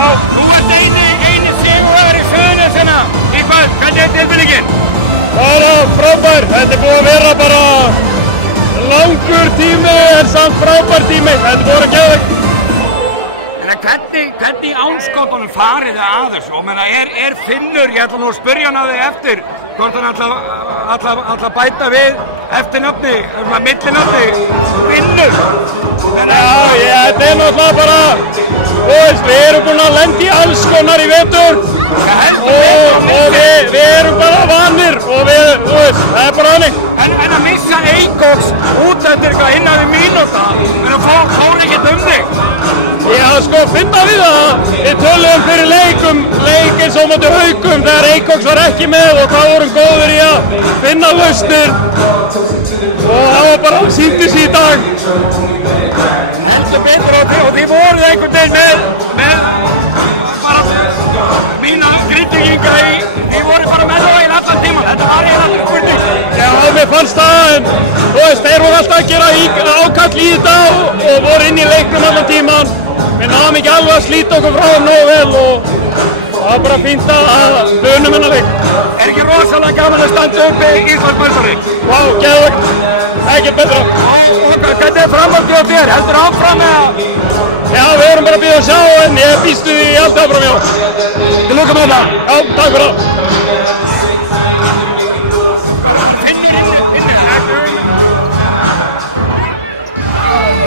Já. Þú ert eini sigurvegari í Suðurnesjana í kvöld. Hvernig er tilfinningin? Bara frábær. Þetta er búið að vera bara langur tími en samt frábær tími. Þetta er búið að geðveikt. Hvernig ánskotunum farið þið að þessu? Og meina, er Finnur, ég ætla nú að spyrja hann að þið eftir, hvort hann ætla bæta við eftirnafni, millinafni, Finnur? Já, þetta er náttúrulega bara, þú veist, við erum búin að lenda í alls konar í vetur og við erum bara vanir og við, þú veist, það er bara hannig. En að missa Eikóks út eftir eitthvað innan við mínúta, en það fór ekkert þig? Já, sko, finna við það. Við töluðum fyrir leik eins og móti Haukum þegar Eikóks var ekki með og hvað vorum góður í að finna lausnir og það var bara sýndist í dag. Heldur betur og þið voruð einhvern veginn með bara mína kritíkinga þið voruð bara með það í allan tíman. Þetta var eiginlega spurning. Já, mér fannst það, en þú veist, þeir voru alltaf að gera ákall í þetta og voru inn í leiknum allan tíman. Við náðum ekki alveg að slíta okkur frá þeim nógu vel og það var bara fínt að hlunum hennar leik. Er ekki rosalega gaman að standa upp í Íslandsmeistari? Vá, geðveikt. Ekkert betra. Og hvernig er framhaldið á þér? Heldur áfram eða? Já, við erum bara að bíða að sjá en ég býstu því alltaf áfram, já. Til lukkum með það. Já, takk fyrir það.